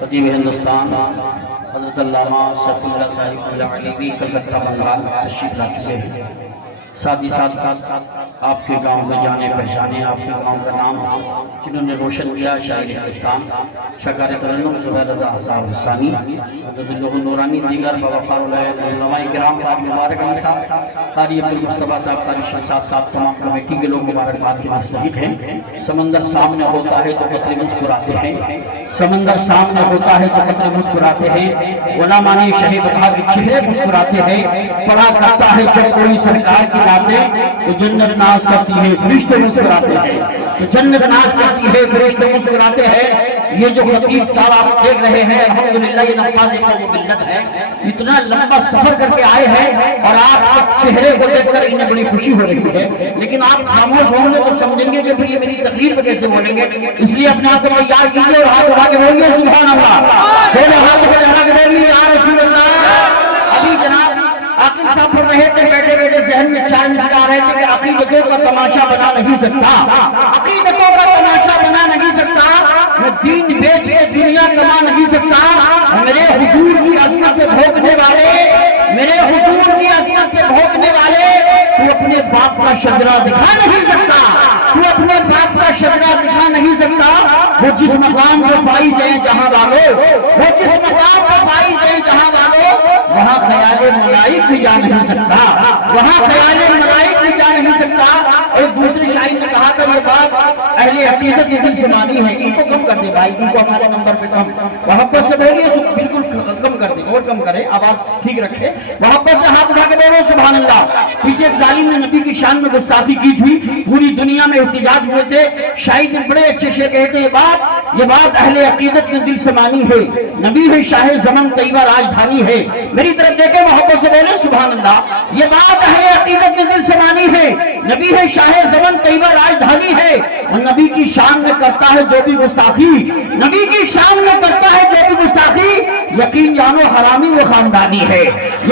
خطیب ہندوستان حضرت علامہ سیف اللہ صاحب العلیوی کلکتہ بنگال تشریف لا چکے ہیں۔ ساتھ ہی ساتھ آپ کے گاؤں میں جانے پہچانے، آپ کے گاؤں کا نام جنہوں نے روشن کیا، شاعر ہندوستان شکار ترنم زبیر رضا صاحب حسانی ذلہ النورانی، دیگر بوقار علماء کرام کا مبارک صاحب، قاری عبدالمصطفیٰ صاحب، قاری شمشاد صاحب، تمام کمیٹی کے لوگ مبارکباد کے مستحق ہیں۔ سمندر سامنے ہوتا ہے تو قطرے مسکراتے ہیں، سمندر سامنے ہوتا ہے تو قطرے مسکراتے ہیں، علماء شہید بتا کے چہرے مسکراتے ہیں۔ پڑھا کرتا ہے جب کوئی سرکار کی باتیں تو جنت ناز کرتی ہے، فرشتے مسکراتے ہیں، تو جنت ناز کرتی ہے، فرشتے مسکراتے ہیں۔ یہ جو خطیب صاحب آپ دیکھ رہے ہیں، الحمدللہ یہ نماز قوم ملت ہے، اتنا لمبا سفر کر کے آئے ہیں اور آپ کے چہرے کو دیکھ کر انہیں بڑی خوشی ہو رہی ہے، لیکن آپ خاموش ہوں گے تو سمجھیں گے کہ پھر یہ میری تقریر پہ کیسے بولیں گے، اس لیے اپنے آپ کو تیار کیجیے اور ہاتھ اٹھا کے بولیے سبحان اللہ، ہاتھ اٹھا کے بولیے یا رسول اللہ۔ ابھی جناب عاقل صاحب پڑھ رہے تھے، بیٹھے بیٹھے ذہن میں چار مسئلے آ رہے تھے کہ عقیدتوں کا تماشا بنا نہیں سکتا، عقیدتوں کا تماشا بنا نہیں سکتا، میں دین بیچ کے دنیا کما نہیں سکتا، میرے حضور کی عظمت پہ بھونکنے والے، میرے حضور کی عظمت پہ بھونکنے والے، تو اپنے باپ کا شجرہ دکھا نہیں سکتا، تو اپنے باپ کا شجرہ دکھا نہیں سکتا۔ وہ جس مقام کو فائز ہیں جہاں والو، وہ جس مقام کو فائز ہیں جہاں والو، وہاں خیال ملائک بھی جا نہیں سکتا، وہاں خیال ملائک بھی جا نہیں سکتا۔ اور دوسری شاعر نے کہا تھا یہ بات اہل حقیقت کے دل سے مانی ہے، ان کو کم کر دے بھائی، ان کو ہمارے نمبر پہ کم، محبت سے بولیے، بالکل کم کر دیں اور کم کریں، آواز ٹھیک رکھے، محبت سے ہاتھ اٹھا کے بولو سبحان اللہ۔ پیچھے ایک ظالم نے نبی کی شان میں گستاخی کی تھی، پوری دنیا میں احتجاج ہوئے تھے، شاعر نے بڑے اچھے شعر کہے تھے، یہ بات اہل عقیدت نے دل سے مانی ہے، نبی ہے شاہ زمن طیبہ راجدھانی ہے، میری طرف دیکھیں محبت سے بولے سبحان اللہ، یہ بات اہل عقیدت نے دل سے مانی ہے، نبی ہے شاہ زمن طیبہ راجدھانی ہے، اور نبی کی شان میں کرتا ہے جو بھی گستاخی، نبی کی شان میں کرتا ہے جو بھی گستاخی، یقین جانو حرامی و خاندانی ہے،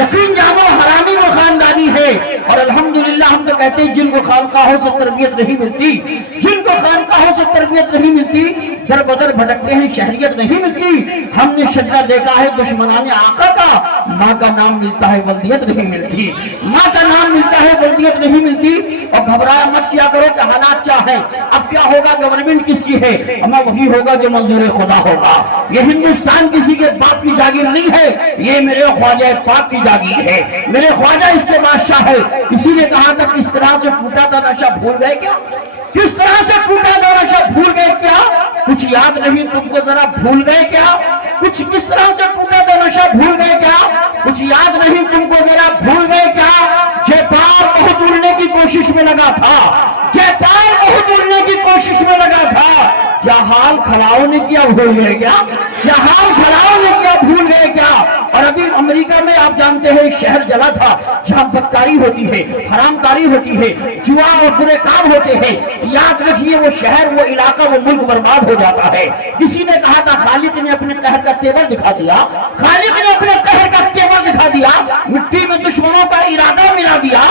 یقین جانو حرامی و خاندانی ہے۔ اور الحمدللہ ہم تو کہتے ہیں جن کو خانقاہوں سے تربیت نہیں ملتی، جن کو خانقاہوں سے تربیت نہیں ملتی، در بدر بھٹکتے ہیں، شہریت نہیں ملتی۔ ہم نے شجرہ دیکھا ہے دشمنان آقا کا، ماں کا نام ملتا ہے ولدیت نہیں ملتی، ماں کا نام ملتا ہے ولدیت نہیں ملتی۔ اور گھبرایا مت کیا کرو کہ حالات کیا ہے، اب کیا ہوگا، گورنمنٹ کس کی ہے، اما وہی ہوگا جو منظور خدا ہوگا۔ یہ ہندوستان کسی کے باپ کی جاگیر نہیں ہے، یہ میرے خواجہ پاک کی جاگیر ہے، میرے خواجہ اس کے بادشاہ ہے۔ کسی نے کہا تھا کس طرح سے ٹوٹا تھا نشہ بھول گئے کیا، کس طرح سے ٹوٹا تھا نشہ بھول گئے کیا، کچھ یاد نہیں تم کو ذرا بھول گئے کیا، کچھ کس طرح سے ٹوٹا تھا نشہ بھول گئے کیا، کچھ یاد نہیں تم کو ذرا بھول گئے کیا۔ جیپال بہت اڑنے کی کوشش میں لگا تھا، جیپال بہت اڑنے کی کوشش میں لگا تھا، کیا حال کھڑاؤں نے کیا بھول گئے کیا، کیا حال کھڑاؤں نے کیا بھول گئے کیا۔ اور ابھی امریکہ میں آپ جانتے ہیں شہر جلا تھا جہاں بدکاری ہوتی ہے، حرام کاری ہوتی ہے، جوا اور برے کام ہوتے ہیں، یاد رکھیے وہ شہر، وہ علاقہ، وہ ملک برباد ہو جاتا ہے۔ کسی نے کہا تھا خالق نے اپنے قہر کا تیور دکھا دیا، خالق نے اپنے قہر کا تیور دکھا دیا، مٹی میں دشمنوں کا ارادہ ملا دیا،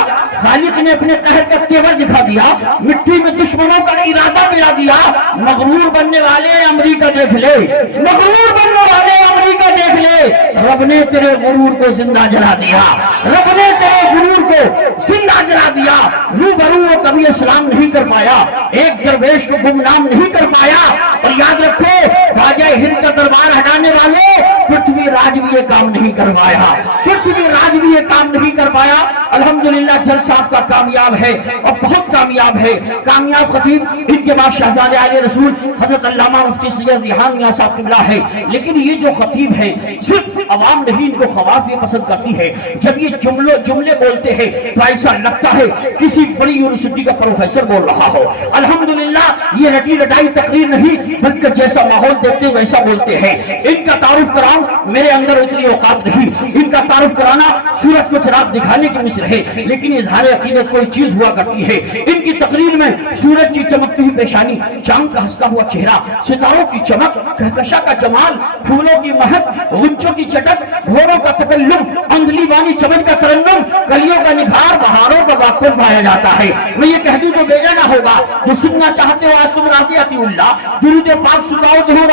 خالق نے اپنے قہر کا تیور دکھا دیا، مٹی میں دشمنوں کا ارادہ ملا دیا۔ مغرور بننے والے امریکہ دیکھ لے، مغرور بننے والے امریکہ دیکھ لے، رب نے تیرے غرور کو زندہ جلا دیا، رب نے تیرے غرور کو زندہ جلا دیا۔ روبرو وہ کبھی اسلام نہیں کر پایا، ایک درویش کو گمنام نہیں کر پایا۔ اور یاد رکھو خواجہ ہند کا دربار ہٹانے والے پرتھوی راج بھی یہ کام نہیں کر پایا، پرتھوی راج بھی یہ کام نہیں کر پایا۔ الحمدللہ جل صاحب کا کامیاب ہے اور بہت کامیاب ہے، کامیاب خطیب، ان کے بعد شہزادہ عالیہ رسول حضرت علامہ مفتی سید ریحان میاں صاحب قبلہ ہے۔ لیکن یہ جو خطیب ہے صرف عوام نہیں، ان کو خواص بھی پسند کرتی ہے۔ جب یہ جملے بولتے ہیں تو ایسا لگتا ہے کسی بڑی یونیورسٹی کا پروفیسر بول رہا ہو۔ الحمدللہ یہ رٹی رٹائی تقریر نہیں بلکہ جیسا ماحول دیکھتے ویسا بولتے ہیں۔ ان کا تعارف کراؤں، میرے اندر اتنی اوقات نہیں، ان کا تعارف کرانا سورج کو چراغ دکھانے کی مثل ہے، لیکن اظہار عقیدت کوئی چیز ہوا کرتی ہے۔ ان کی تقریر میں سورج کی چمکتی ہوئی پیشانی، چاند کا ہنستا ہوا چہرہ، ستاروں کی چمک، کہکشاں کا جمال، پھولوں کی مہک، غنچوں کی چٹک، بھوروں کا تکلم، اندلی بانی چمن کا ترنم، کلیوں کا نگار، بہاروں کا واقف پایا جاتا ہے۔ میں یہ کہہ دوں تو بے جانا ہوگا، جو سننا چاہتے ہو آج تم راضی آتی اللہ، درود پاک سناؤ جو